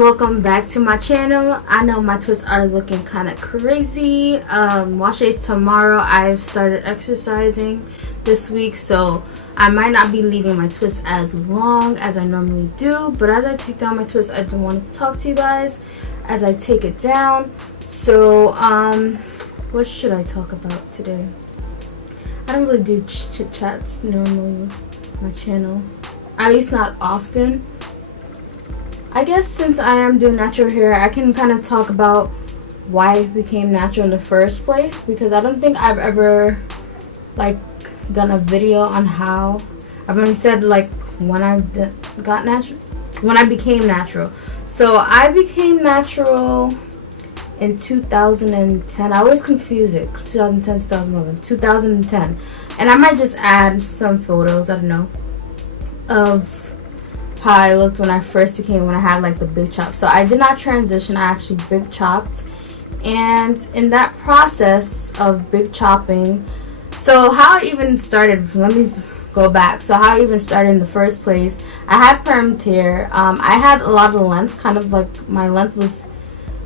welcome back to my channel. I know my twists are looking kind of crazy. Wash days tomorrow. I've started exercising this week, so I might not be leaving my twists as long as I normally do, but as I take down my twist, I do want to talk to you guys as I take it down. So what should I talk about today? I don't really do chit chats normally with my channel, at least not often. I guess since I am doing natural hair, I can kind of talk about why it became natural in the first place, because I don't think I've ever like done a video on how. I've only said like when I got natural, when I became natural. So I became natural in 2010. I always confuse it, 2010, 2011, 2010. And I might just add some photos, I don't know, of how I looked when I first became, when I had like the big chop. So I did not transition, I actually big chopped. And in that process of big chopping, so how I even started, let me go back. So how I even started in the first place, I had permed hair. I had a lot of length, kind of like my length was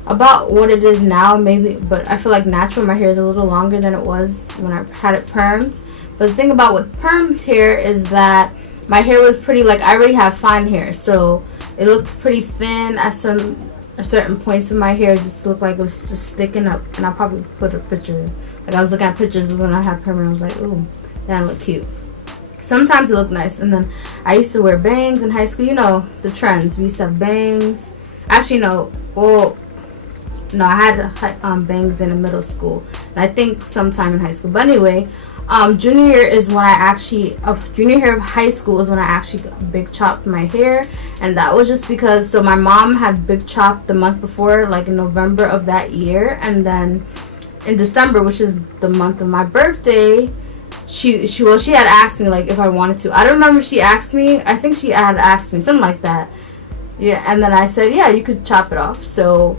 about what it is now maybe, but I feel like natural my hair is a little longer than it was when I had it permed. But the thing about with permed hair is that my hair was pretty, like, I already have fine hair, so it looked pretty thin at certain points in my hair. It just looked like it was just sticking up. And I probably put a picture, like I was looking at pictures when I had perm and I was like, ooh, that look cute. Sometimes it looked nice. And then I used to wear bangs in high school. You know the trends, we used to have bangs. Actually no, well no, I had bangs in the middle school, and I think sometime in high school. But anyway, junior year is when I actually, junior year of high school is when I actually big chopped my hair. And that was just because, so my mom had big chopped the month before, like in November of that year, and then in December, which is the month of my birthday, she had asked me like if I wanted to. I don't remember if she asked me, I think she had asked me, something like that. Yeah, and then I said, yeah, you could chop it off. So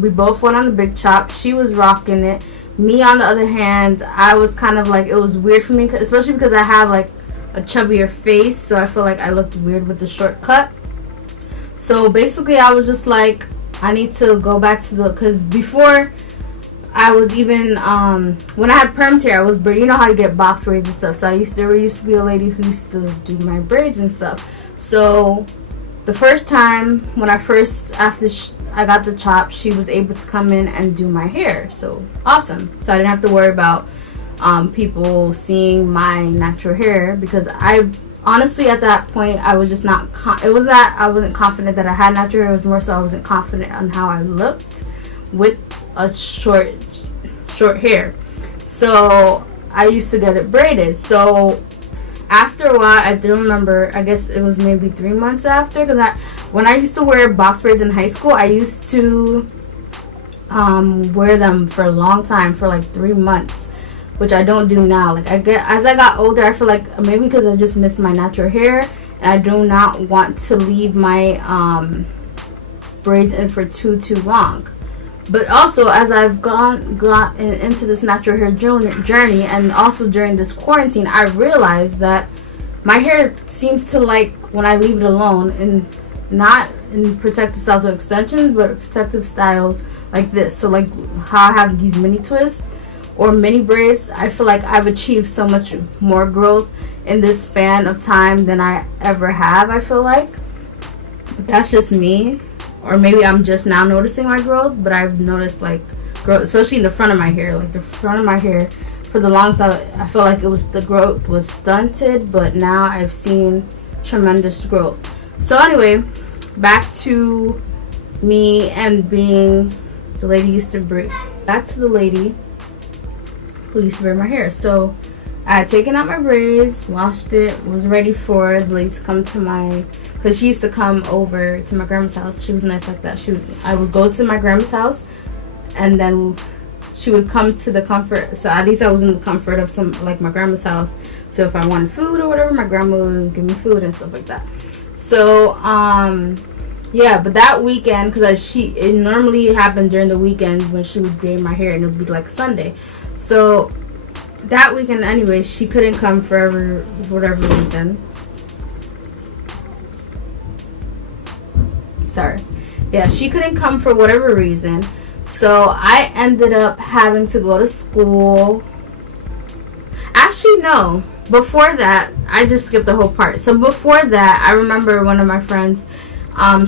we both went on the big chop. She was rocking it. Me, on the other hand, I was kind of like, it was weird for me, especially because I have like a chubbier face, so I feel like I looked weird with the short cut. So basically I was just like, I need to go back to the, because before I was even, when I had permed hair, I was braiding. You know how you get box braids and stuff, so there used to be a lady who used to do my braids and stuff. So the first time when after I got the chop, she was able to come in and do my hair. So awesome. So I didn't have to worry about people seeing my natural hair, because I honestly at that point I was just not it was that I wasn't confident that I had natural hair. It was more so I wasn't confident on how I looked with a short hair. So I used to get it braided. So after a while, I don't remember, I guess it was maybe 3 months after, because when I used to wear box braids in high school, I used to wear them for a long time, for like 3 months, which I don't do now. Like as I got older, I feel like maybe because I just missed my natural hair, and I do not want to leave my braids in for too long. But also, as I've got into this natural hair journey, and also during this quarantine, I realized that my hair seems to like when I leave it alone, and not in protective styles or extensions, but protective styles like this. So like how I have these mini twists or mini braids, I feel like I've achieved so much more growth in this span of time than I ever have, I feel like. But that's just me. Or maybe I'm just now noticing my growth, but I've noticed like growth, especially in the front of my hair. Like the front of my hair, for the longest I feel like the growth was stunted, but now I've seen tremendous growth. So anyway, back to me and being the lady used to braid. Back to the lady who used to braid my hair. So I had taken out my braids, washed it, was ready for the lady to come to my, because she used to come over to my grandma's house. She was nice like that. I would go to my grandma's house, and then she would come to the comfort. So at least I was in the comfort of like my grandma's house. So if I wanted food or whatever, my grandma would give me food and stuff like that. So yeah, but that weekend, because it normally happened during the weekend when she would braid my hair, and it would be like a Sunday. So that weekend anyway, she couldn't come for whatever reason. Sorry. yeah, she couldn't come for whatever reason. So I ended up having to go to school. Actually, no. Before that, I just skipped the whole part. So before that, I remember one of my friends,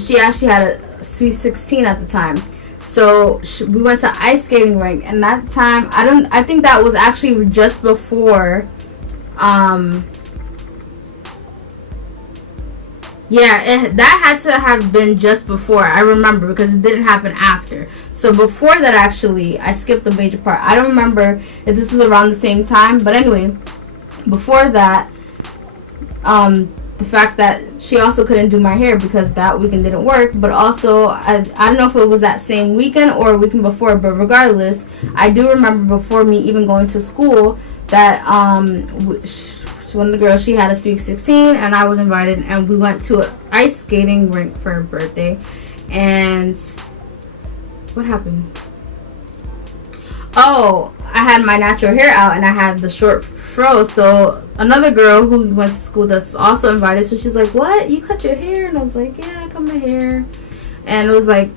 she actually had a Sweet 16 at the time. So we went to ice skating rink, and that time, I think that was actually just before, that had to have been just before. I remember because it didn't happen after. So before that, actually, I skipped the major part. I don't remember if this was around the same time, but anyway, before that, the fact that she also couldn't do my hair because that weekend didn't work, but also I don't know if it was that same weekend or a weekend before, but regardless, I do remember before me even going to school that one of the girls, she had a Sweet 16 and I was invited, and we went to an ice skating rink for her birthday. And what happened? Oh, I had my natural hair out and I had the short fro. So another girl who went to school with us was also invited. So she's like, "What? You cut your hair?" And I was like, "Yeah, I cut my hair." And it was like,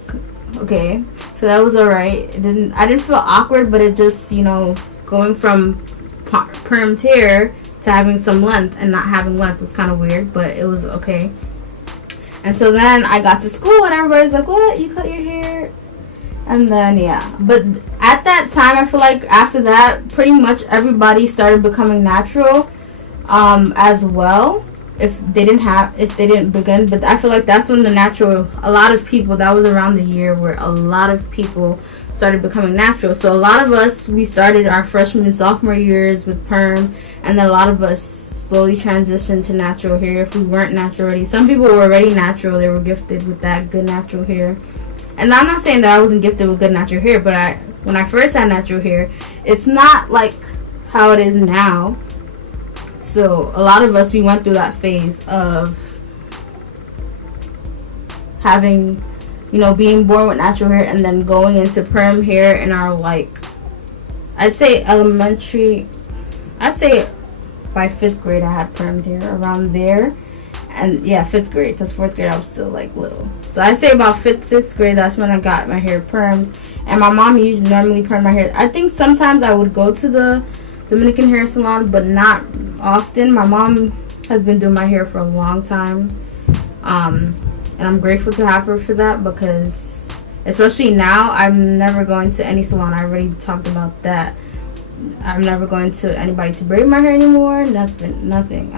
okay, so that was alright. I didn't feel awkward, but it just, going from permed hair to having some length and not having length was kind of weird, but it was okay. And so then I got to school and everybody's like, "What? You cut your hair?" And then, yeah. But at that time, I feel like after that, pretty much everybody started becoming natural as well. If they didn't begin. But I feel like that's when a lot of people, that was around the year where a lot of people started becoming natural. So a lot of us, we started our freshman and sophomore years with perm. And then a lot of us slowly transitioned to natural hair if we weren't natural already. Some people were already natural. They were gifted with that good natural hair. And I'm not saying that I wasn't gifted with good natural hair, but when I first had natural hair, it's not like how it is now. So a lot of us, we went through that phase of having, being born with natural hair and then going into perm hair in our, I'd say by 5th grade I had permed hair around there. And yeah, 5th grade, because 4th grade I was still little. So I say about 5th, 6th grade, that's when I got my hair permed. And my mom usually normally permed my hair. I think sometimes I would go to the Dominican hair salon, but not often. My mom has been doing my hair for a long time. And I'm grateful to have her for that, because especially now, I'm never going to any salon. I already talked about that. I'm never going to anybody to braid my hair anymore. Nothing.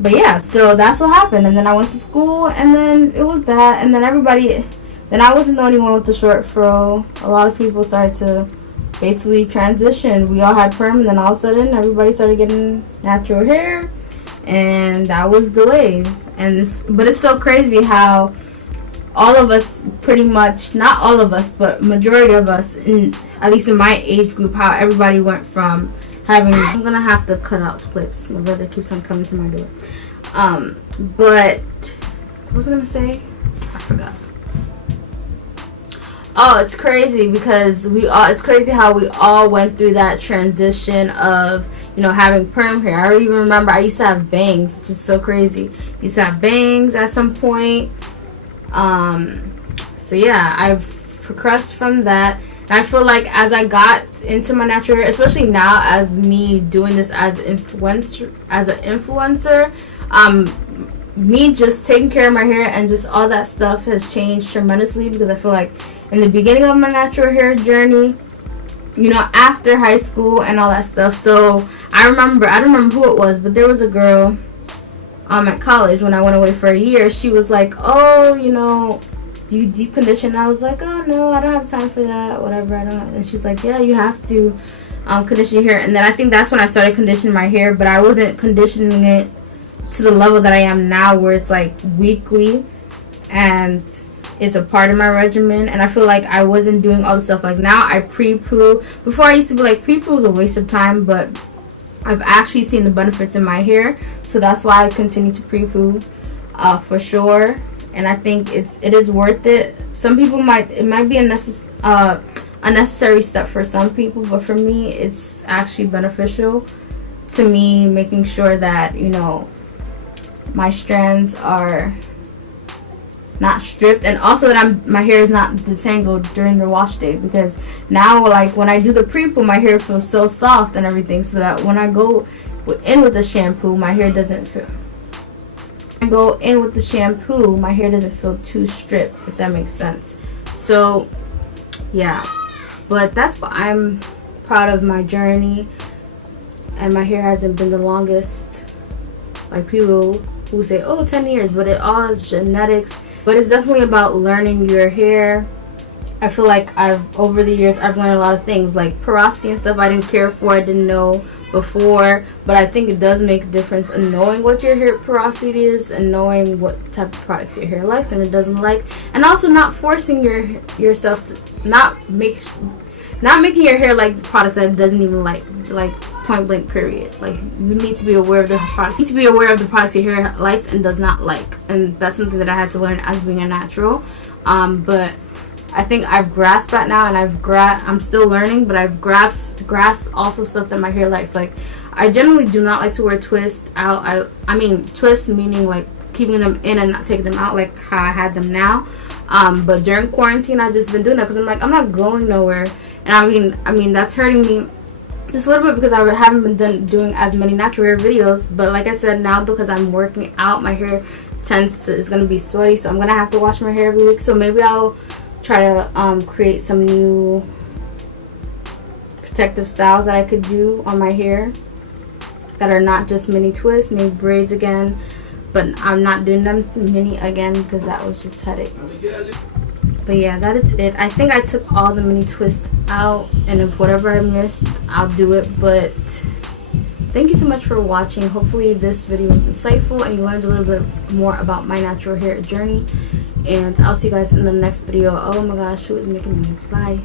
But yeah, so that's what happened. And then I went to school, and then it was that. And then then I wasn't the only one with the short fro. A lot of people started to basically transition. We all had perm, and then all of a sudden, everybody started getting natural hair. And that was the wave. But it's so crazy how all of us, pretty much, not all of us, but majority of us, at least in my age group, how everybody went from I'm gonna have to cut out clips. My brother keeps on coming to my door. But what was I gonna say? I forgot. Oh, it's crazy because it's crazy how we all went through that transition of, having perm hair. I even remember I used to have bangs, which is so crazy. I used to have bangs at some point. So yeah, I've progressed from that. And I feel like as I got into my natural hair, especially now as me doing this as an influencer, me just taking care of my hair and just all that stuff has changed tremendously, because I feel like in the beginning of my natural hair journey, after high school and all that stuff. So I don't remember who it was, but there was a girl at college when I went away for a year. She was like, "Oh, do you deep condition?" I was like, "Oh no, I don't have time for that, whatever, I don't." And she's like, "Yeah, you have to condition your hair." And then I think that's when I started conditioning my hair, but I wasn't conditioning it to the level that I am now, where it's weekly and it's a part of my regimen. And I feel like I wasn't doing all the stuff. Now I pre-poo. Before I used to be like, pre-poo was a waste of time, but I've actually seen the benefits in my hair, so that's why I continue to pre-poo for sure. And I think it is worth it. Some people might be a necessary step for some people, but for me, it's actually beneficial to me, making sure that my strands are not stripped, and also that my hair is not detangled during the wash day, because now like when I do the pre-poo, my hair feels so soft and everything, so that when I go in with the shampoo, my hair doesn't feel too stripped, if that makes sense. So yeah, but that's what I'm proud of my journey, and my hair hasn't been the longest. Like people who say, oh, 10 years, but it all is genetics. But it's definitely about learning your hair. I feel like over the years I've learned a lot of things, like porosity and stuff I didn't care for, I didn't know before, but I think it does make a difference in knowing what your hair porosity is and knowing what type of products your hair likes and it doesn't like, and also not forcing yourself to not making your hair like products that it doesn't even like point blank period. Like you need to be aware of the products. You need to be aware of the products your hair likes and does not like, and that's something that I had to learn as being a natural. But I think I've grasped that now, and I'm still learning, but I've grasped also stuff that my hair likes. Like I generally do not like to wear twists out. I mean twists meaning like keeping them in and not taking them out like how I had them now. But during quarantine I've just been doing that because I'm like, I'm not going nowhere, and I mean that's hurting me just a little bit because I haven't been doing as many natural hair videos. But like I said, now because I'm working out, my hair is gonna be sweaty, so I'm gonna have to wash my hair every week. So maybe I'll try to create some new protective styles that I could do on my hair that are not just mini twists, maybe braids again, but I'm not doing them mini again because that was just headache. But yeah, that is it. I think I took all the mini twists out, and if whatever I missed, I'll do it. But thank you so much for watching. Hopefully this video was insightful and you learned a little bit more about my natural hair journey. And I'll see you guys in the next video. Oh my gosh, who is making noise? Bye.